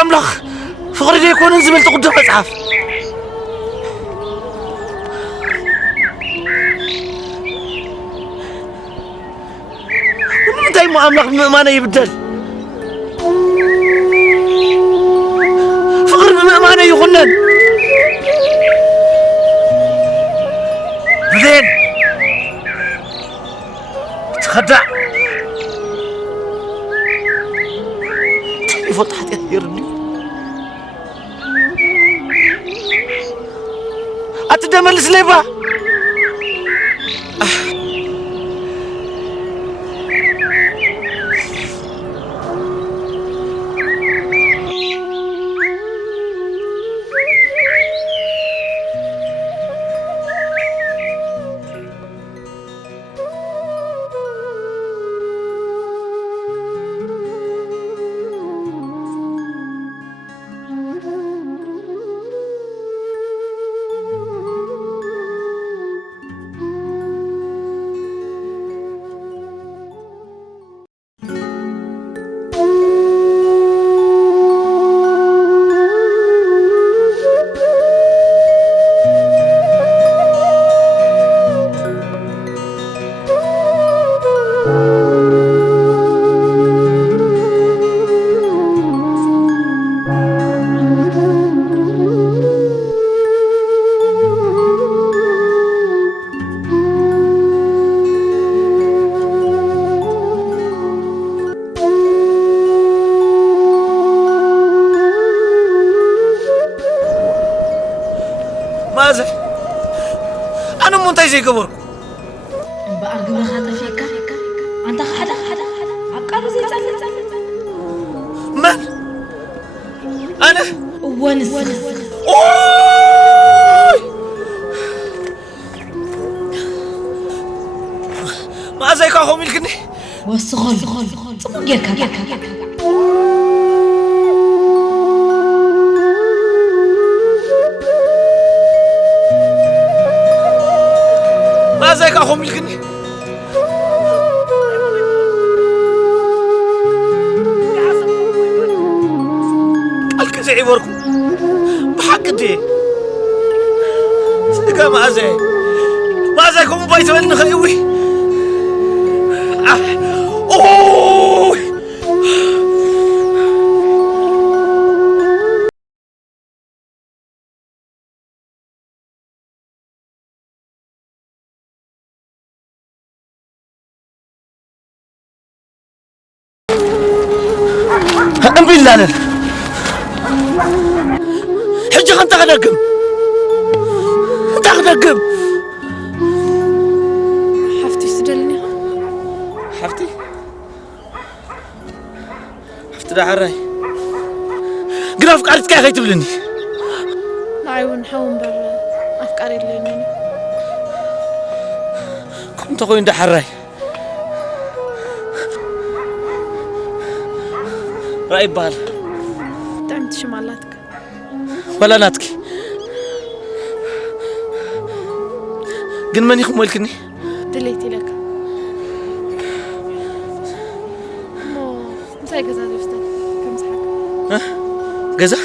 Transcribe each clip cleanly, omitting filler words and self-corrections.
أملخ فقري يكون انزل تقدم مصحف ومتى مو أملخ ما أنا يبدل فقري ما أنا يخنن بعدين تخدع تاني فتحت يرني أتدمل سليبا ماذا؟ أنا منتهي زي قبر بأرجو لخاطر فيك أنت حدا عقار زي من؟ أنا؟ ونس أوي ماذا يكون ملكني؟ والصغل صبغيك ماذا يكون ملكني؟ الكزي عبركم بحق دي سيقا ماذا يكون بايت ولن خيوي أوه أنبي لنا حجة أنت غنقم حفتي سدلني حفتي ده حراي قرا أفكاري تكاي غيتب لني نعيون حوم بر أفكاري لني كنت أخوين ده حراي رأي بال تعمت شمالاتك ولا ناتك قن من يخم ملكني دليتي لك مو مساي قزا دفتك كم سحك ها قزا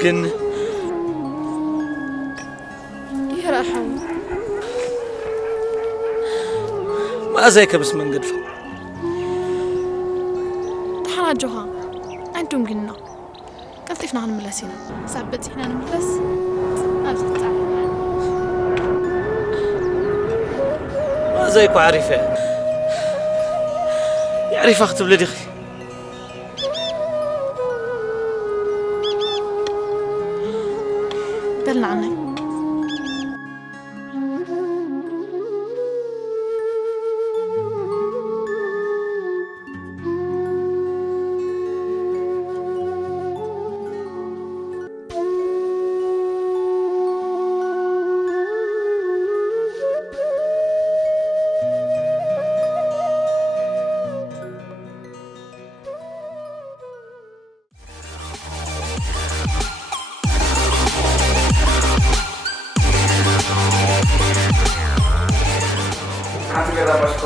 قن يا حوم ما زيك بس من قدفه طحنا جوها أنتم قلنا كلتفنا عن ملاسينا سابت إحنا نملس نفس ما زيك وعارفة يعرف أختب لدخي دلنا عنك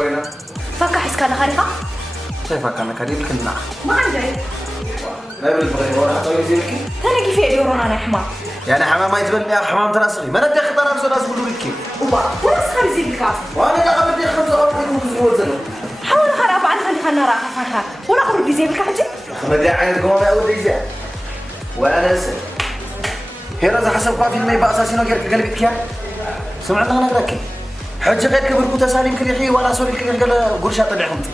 خوينا فكا حسك أنا خارقة كيف كان كريم كنا ما عندي لا بالبغي ولا حطوا يزيلك أنا كيف يدورون أنا حمار يعني حمام ما يتبني حمام تناسخي ما ندي خطر نفسه ناس بقولوا لك ولا سخر يزيد الكاس وانا قاعد بدي 5 أو 5 زلمه حاول خراب عن خلينا راح فكها ولا أخرج يزيد الكاس خمدي عينكم ما أود يزيد وأنا أسأل هنا إذا حسب قافي ما يبقى أساسي نقدر قلبك يا سمعت أنا نقدرك حج غير كبر كوتا سالم كل يحيي ولا سوري كل قال قرشة طلعهم تي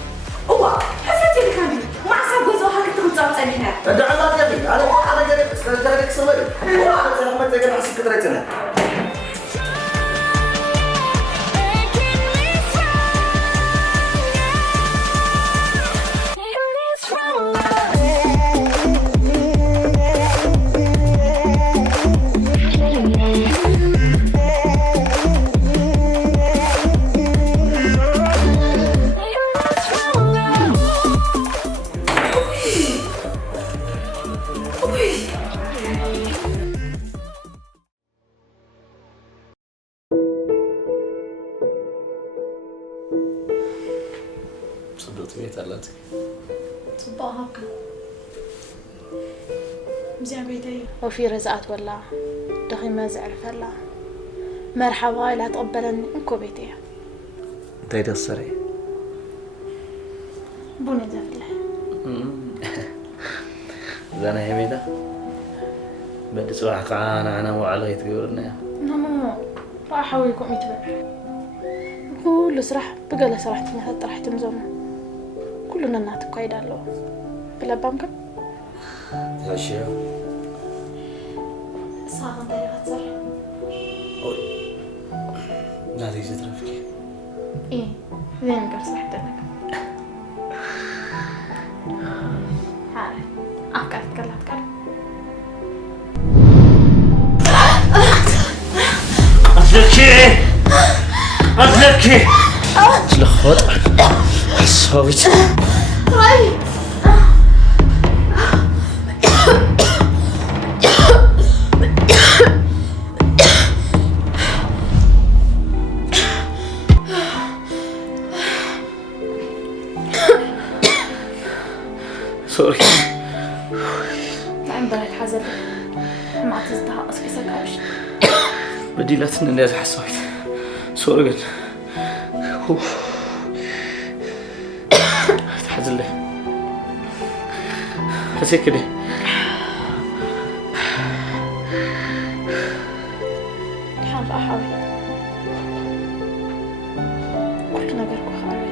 هو حسيت اللي كان مع حسب جوزها هكذا تنزل علينا ادع الله يا اخي انا جاي استرجعك صبري انا ما تقدر احس كثرتنا صدقت بيت علاتك صباها هكا مزيان بيتي وفي رزقات ولا دخي ما زعرف هلا مرحبا لا تقبلني انكو بيتي انت يدسري بوني زفله زانا هي بيتا بدي صباح قانا أنا وعلى يتقولنا نمو راح أحاولكم يتبع كل سرح بقى سرحت مثل طرحت مزومة كلنا ناتك قايد الله بلا بامكم أشياء صاغن طريقة صر لا تيجي ترافيك إيه زين قرص حتى هاي أفكار تكلم أذكي تلخبط حسابيت سوري عم بالك حزن ما تزدها أصفي سكاش بدي لا تنني حسابيت سوري قلت تحزن لي حسيت كده حاول أحاول كلنا قرقوا خارج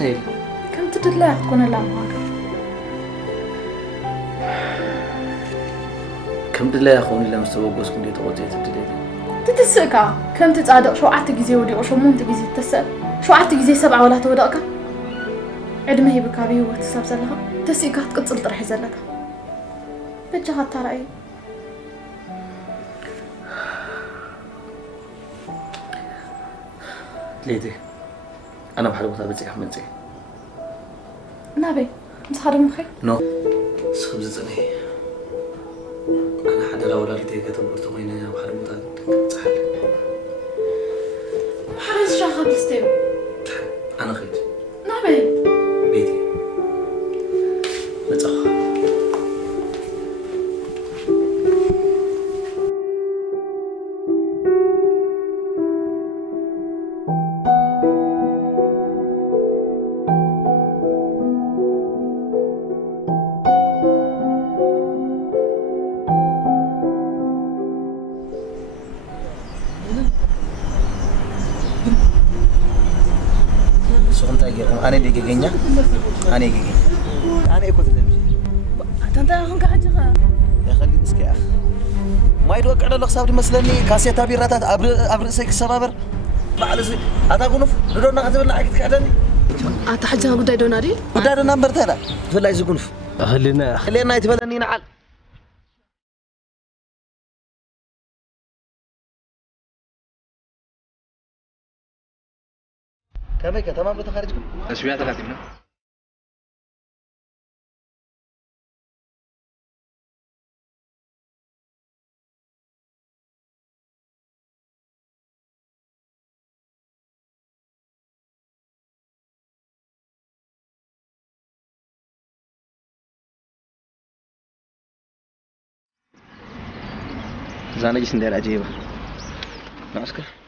انتي كم تدلع تكون لا مهاجر كم دلي يا اخوني لما استوقوس كنت تقوتي تبتدي تتسكا كم تتصادق شوعت جزي ودي وشمونت جزي تتسأل شوعت جزي 7 ولا تودقك عدمه هي بكابي وتساب زلها تسيكا تقصل طرح زلك بجها ترى ليتي انا بحب ابغى احمد زي نبي مسخر مخي نو سخبز زني انا حدا لو ولا ليتي كتبرت وين يا بحب تصحل حرز شاخه بستيو انا خيت نبي بيتي أنا اللي جيجينيا أنا جيجي أنا إيه كنت تمشي أنت هون قاعد يا خلي مسك يا أخ ما يدوق على الأخ صابر مثلني كاسية بيراتات أبر سيك السبابر بعد زي أتاكونف ردنا كتبنا عقد كعدني أتحجها قداي دوناري قداي دونا برتلا فلا يزقونف خلينا يتبلني نعال كميك تمام بتخرجكم تشبيهات كاتبنا زانجي سندير عجيبة ناسك